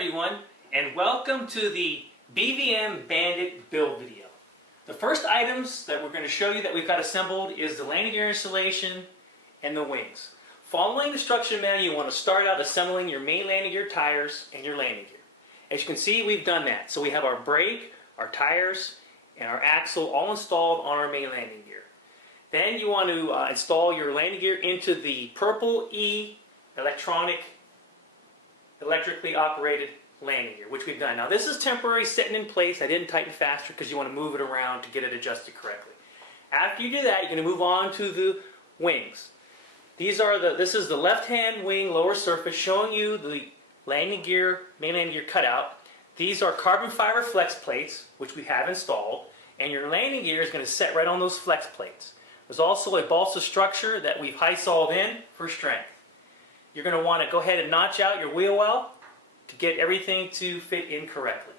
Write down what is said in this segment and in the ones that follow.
everyone, and welcome to the BVM Bandit build video. The first items that we're going to show you that we've got assembled is the landing gear installation and the wings. Following the instruction manual, you want to start out assembling your main landing gear tires and your landing gear. As you can see, we've done that. So we have our brake, our tires, and our axle all installed on our main landing gear. Then you want to install your landing gear into the Purple E electrically operated landing gear, which we've done. Now this is temporary, sitting in place. I didn't tighten faster because you want to move it around to get it adjusted correctly. After you do that, you're going to move on to the wings. This is the left-hand wing lower surface showing you the landing gear, main landing gear cutout. These are carbon fiber flex plates, which we have installed, and your landing gear is going to set right on those flex plates. There's also a balsa structure that we've high-soled in for strength. You're going to want to go ahead and notch out your wheel well to get everything to fit in correctly.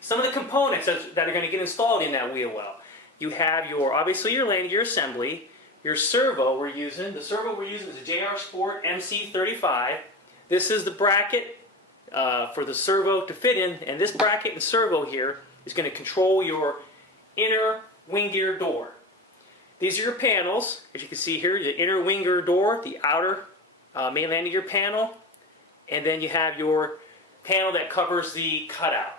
Some of the components that are going to get installed in that wheel well. You have obviously your landing gear assembly, your servo we're using. The servo we're using is a JR Sport MC35. This is the bracket for the servo to fit in, and this bracket and servo here is going to control your inner wing gear door. These are your panels. As you can see here, the inner wing gear door, the outer main landing gear panel, and then you have your panel that covers the cutout.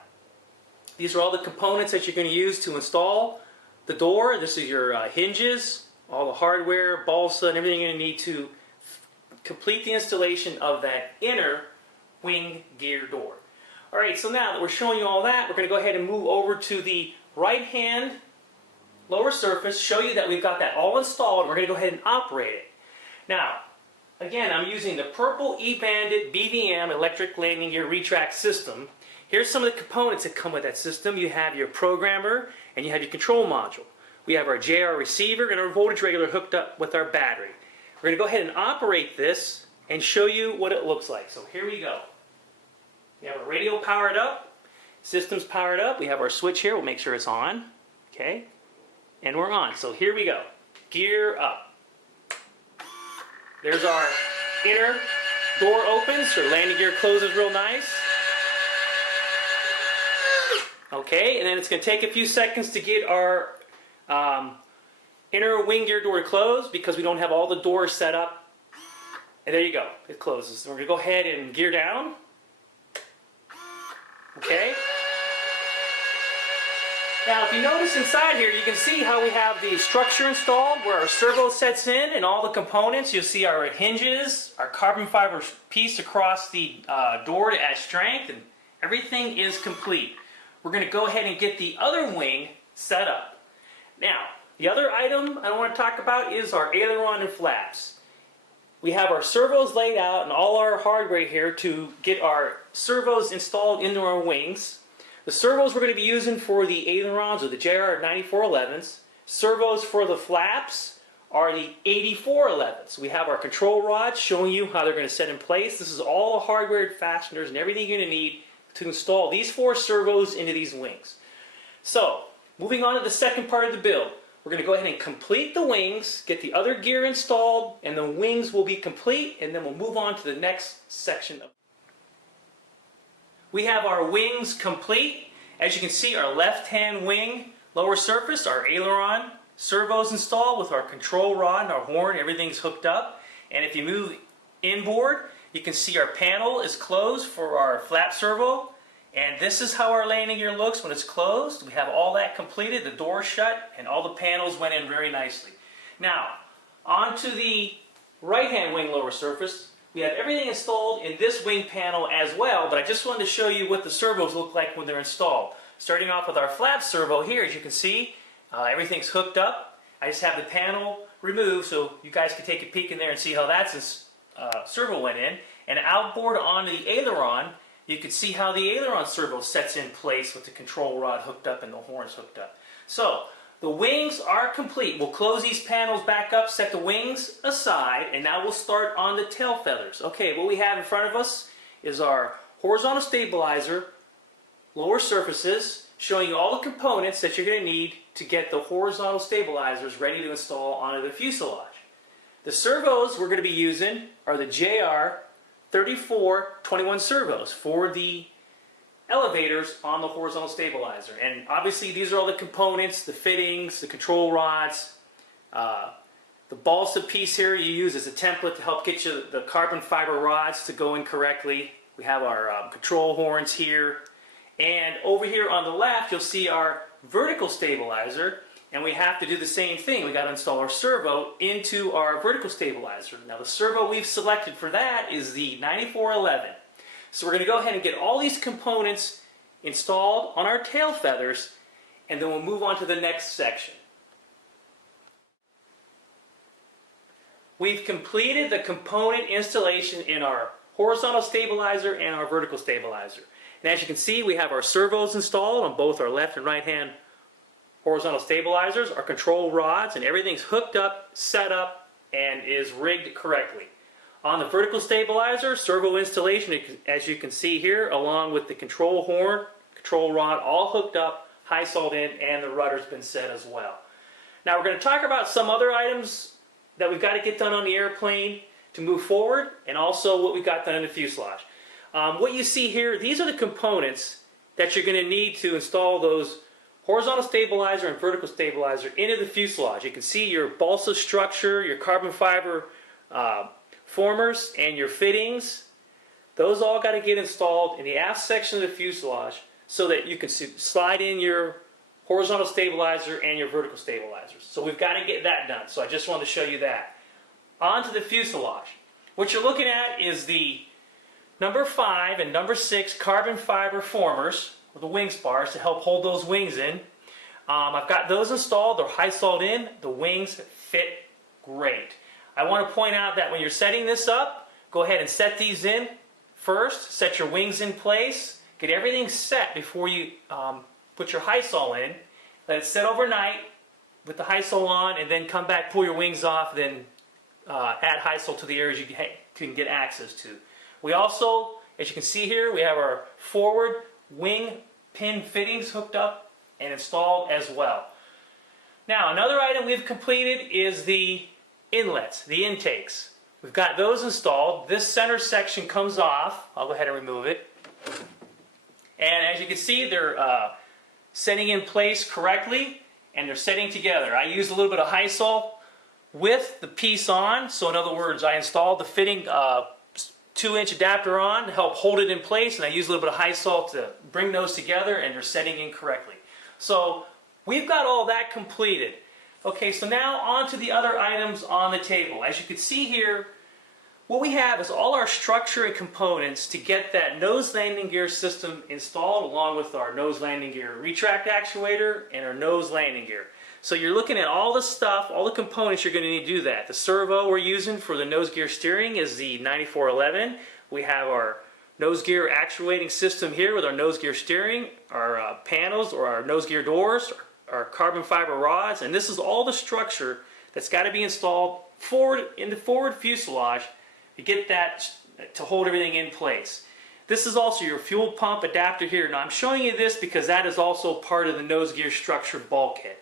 These are all the components that you're going to use to install the door. This is your hinges, all the hardware, balsa, and everything you're going to need to complete the installation of that inner wing gear door. Alright, so now that we're showing you all that, we're going to go ahead and move over to the right hand lower surface, show you that we've got that all installed. We're going to go ahead and operate it. Now, again, I'm using the Purple E Bandit BVM electric landing gear retract system. Here's some of the components that come with that system. You have your programmer and you have your control module. We have our JR receiver and our voltage regulator hooked up with our battery. We're going to go ahead and operate this and show you what it looks like. So here we go. We have our radio powered up, system's powered up. We have our switch here. We'll make sure it's on. Okay, and we're on. So here we go. Gear up. There's our inner door opens, so landing gear closes real nice. Okay, and then it's going to take a few seconds to get our inner wing gear door closed because we don't have all the doors set up. And there you go, it closes. So we're going to go ahead and gear down. Okay. Now if you notice inside here, you can see how we have the structure installed where our servo sets in and all the components. You'll see our hinges, our carbon fiber piece across the door to add strength, and everything is complete. We're going to go ahead and get the other wing set up. Now, the other item I want to talk about is our aileron and flaps. We have our servos laid out and all our hardware here to get our servos installed into our wings. The servos we're going to be using for the ailerons are the JR 9411s. Servos for the flaps are the 8411s. We have our control rods showing you how they're going to set in place. This is all the hardware fasteners and everything you're going to need to install these 4 servos into these wings. So, moving on to the second part of the build. We're going to go ahead and complete the wings, get the other gear installed, and the wings will be complete, and then we'll move on to the next section. We have our wings complete. As you can see, our left-hand wing lower surface, our aileron, servos installed with our control rod and our horn. Everything's hooked up. And if you move inboard, you can see our panel is closed for our flap servo. And this is how our landing gear looks when it's closed. We have all that completed, the door shut, and all the panels went in very nicely. Now, onto the right-hand wing lower surface. We have everything installed in this wing panel as well, but I just wanted to show you what the servos look like when they're installed. Starting off with our flap servo here, as you can see, everything's hooked up. I just have the panel removed so you guys can take a peek in there and see how that servo went in. And outboard onto the aileron, you can see how the aileron servo sets in place with the control rod hooked up and the horns hooked up. So, the wings are complete. We'll close these panels back up, set the wings aside, and now we'll start on the tail feathers. Okay, what we have in front of us is our horizontal stabilizer, lower surfaces, showing you all the components that you're going to need to get the horizontal stabilizers ready to install onto the fuselage. The servos we're going to be using are the JR 3421 servos for the elevators on the horizontal stabilizer. And obviously these are all the components, the fittings, the control rods. The balsa piece here you use as a template to help get you the carbon fiber rods to go in correctly. We have our control horns here. And over here on the left you'll see our vertical stabilizer, and we have to do the same thing. We got to install our servo into our vertical stabilizer. Now the servo we've selected for that is the 9411. So we're going to go ahead and get all these components installed on our tail feathers, and then we'll move on to the next section. We've completed the component installation in our horizontal stabilizer and our vertical stabilizer. And as you can see, we have our servos installed on both our left and right hand horizontal stabilizers, our control rods, and everything's hooked up, set up, and is rigged correctly. On the vertical stabilizer, servo installation, as you can see here, along with the control horn, control rod, all hooked up, high salt in, and the rudder's been set as well. Now we're going to talk about some other items that we've got to get done on the airplane to move forward, and also what we've got done in the fuselage. What you see here, these are the components that you're going to need to install those horizontal stabilizer and vertical stabilizer into the fuselage. You can see your balsa structure, your carbon fiber formers, and your fittings. Those all got to get installed in the aft section of the fuselage so that you can slide in your horizontal stabilizer and your vertical stabilizers. So we've got to get that done. So I just wanted to show you that. On to the fuselage. What you're looking at is the number 5 and number 6 carbon fiber formers, or the wing spars, to help hold those wings in. I've got those installed. They're high salt in. The wings fit great. I want to point out that when you're setting this up, go ahead and set these in first. Set your wings in place. Get everything set before you put your high sol in. Let it set overnight with the high sol on, and then come back, pull your wings off, then add high sol to the areas you can get access to. We also, as you can see here, we have our forward wing pin fittings hooked up and installed as well. Now another item we've completed is the inlets, the intakes. We've got those installed. This center section comes off. I'll go ahead and remove it. And as you can see, they're setting in place correctly, and they're setting together. I used a little bit of high sol with the piece on. So in other words, I installed the fitting 2-inch adapter on to help hold it in place, and I used a little bit of high sol to bring those together, and they're setting in correctly. So we've got all that completed. Okay, so now on to the other items on the table. As you can see here, what we have is all our structure and components to get that nose landing gear system installed, along with our nose landing gear retract actuator and our nose landing gear. So you're looking at all the stuff, all the components you're going to need to do that. The servo we're using for the nose gear steering is the 9411. We have our nose gear actuating system here with our nose gear steering, our panels or our nose gear doors, our carbon fiber rods, and this is all the structure that's got to be installed forward in the forward fuselage to get that to hold everything in place. This is also your fuel pump adapter here. Now I'm showing you this because that is also part of the nose gear structure bulkhead.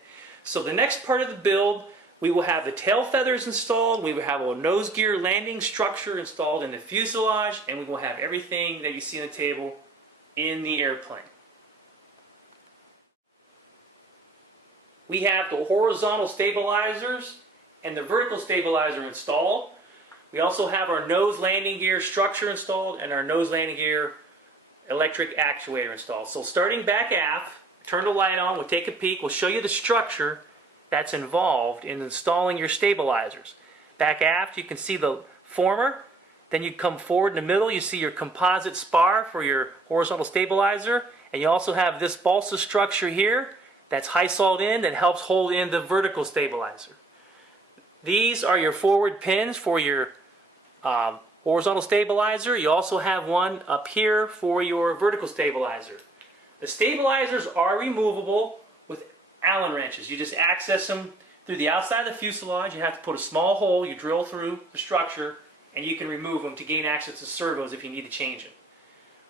So the next part of the build, we will have the tail feathers installed, we will have a nose gear landing structure installed in the fuselage, and we will have everything that you see on the table in the airplane. We have the horizontal stabilizers and the vertical stabilizer installed. We also have our nose landing gear structure installed and our nose landing gear electric actuator installed. So starting back aft, turn the light on, we'll take a peek, we'll show you the structure that's involved in installing your stabilizers. Back aft you can see the former, then you come forward in the middle, you see your composite spar for your horizontal stabilizer, and you also have this balsa structure here that's high salt in that helps hold in the vertical stabilizer. These are your forward pins for your horizontal stabilizer. You also have one up here for your vertical stabilizer. The stabilizers are removable with Allen wrenches. You just access them through the outside of the fuselage. You have to put a small hole, you drill through the structure, and you can remove them to gain access to servos if you need to change them.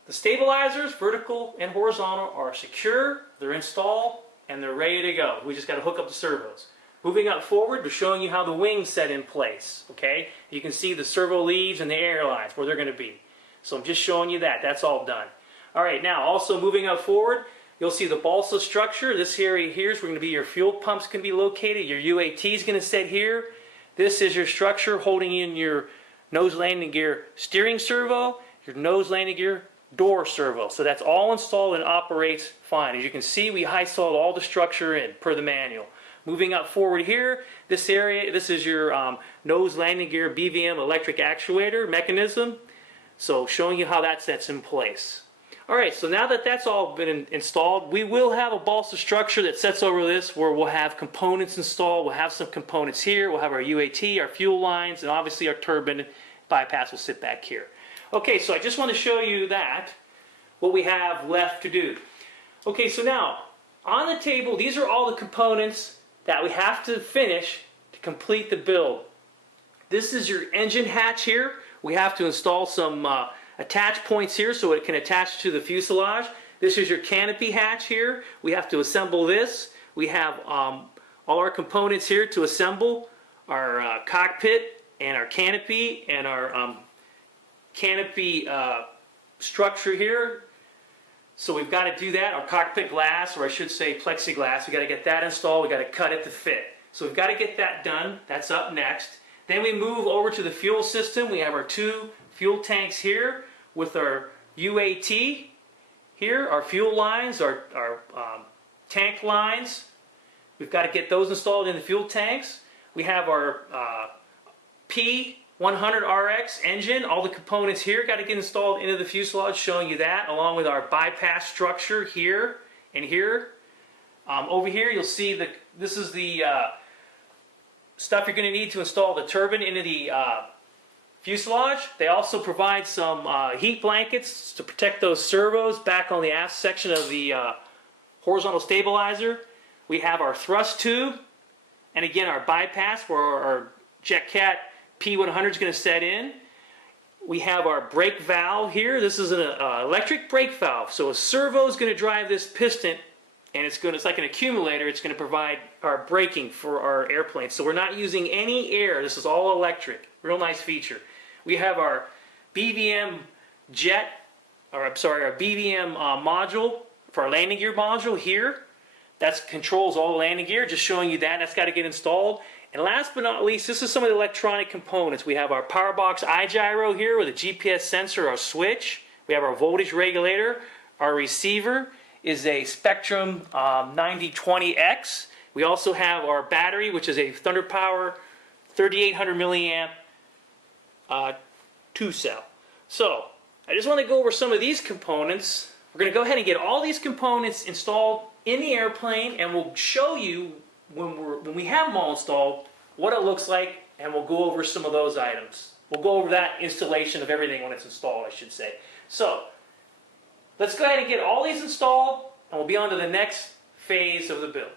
The stabilizers, vertical and horizontal, are secure, they're installed, and they're ready to go. We just got to hook up the servos. Moving up forward, we're showing you how the wings set in place. Okay, you can see the servo leads and the air lines where they're going to be. So I'm just showing you that. That's all done. All right, now also moving up forward, you'll see the balsa structure. This area here is where going to be your fuel pumps going to be located. Your UAT is going to sit here. This is your structure holding in your nose landing gear steering servo, your nose landing gear door servo. So that's all installed and operates fine. As you can see, we high installed all the structure in per the manual. Moving up forward here, this area, this is your nose landing gear BVM electric actuator mechanism. So showing you how that sets in place. Alright, so now that that's all been installed, we will have a balsa structure that sets over this where we'll have components installed. We'll have some components here. We'll have our UAT, our fuel lines, and obviously our turbine bypass will sit back here. Okay, so I just want to show you that, what we have left to do. Okay, so now, on the table, these are all the components that we have to finish to complete the build. This is your engine hatch here. We have to install some attach points here so it can attach to the fuselage. This is your canopy hatch here. We have to assemble this. We have all our components here to assemble our cockpit and our canopy and our canopy structure here. So we've got to do that. Our cockpit glass, or I should say plexiglass, we've got to get that installed. We've got to cut it to fit. So we've got to get that done. That's up next. Then we move over to the fuel system. We have our 2 fuel tanks here with our UAT here, our fuel lines, our tank lines. We've got to get those installed in the fuel tanks. We have our P100RX engine. All the components here got to get installed into the fuselage, showing you that, along with our bypass structure here and here. Over here you'll see this is the stuff you're going to need to install the turbine into the fuselage. They also provide some heat blankets to protect those servos back on the aft section of the horizontal stabilizer. We have our thrust tube, and again our bypass where our JetCat P100 is going to set in. We have our brake valve here. This is an electric brake valve. So a servo is going to drive this piston, and it's like an accumulator. It's going to provide our braking for our airplane. So we're not using any air. This is all electric. Real nice feature. We have our BVM our BVM module for our landing gear module here. That controls all the landing gear. Just showing you that. That's got to get installed. And last but not least, this is some of the electronic components. We have our power box iGyro here with a GPS sensor, our switch. We have our voltage regulator. Our receiver is a Spectrum 9020X. We also have our battery, which is a Thunder Power 3800 milliamp 2-cell. So I just want to go over some of these components. We're going to go ahead and get all these components installed in the airplane, and we'll show you when we have them all installed what it looks like, and we'll go over some of those items. We'll go over that installation of everything when it's installed, I should say. So let's go ahead and get all these installed, and we'll be on to the next phase of the build.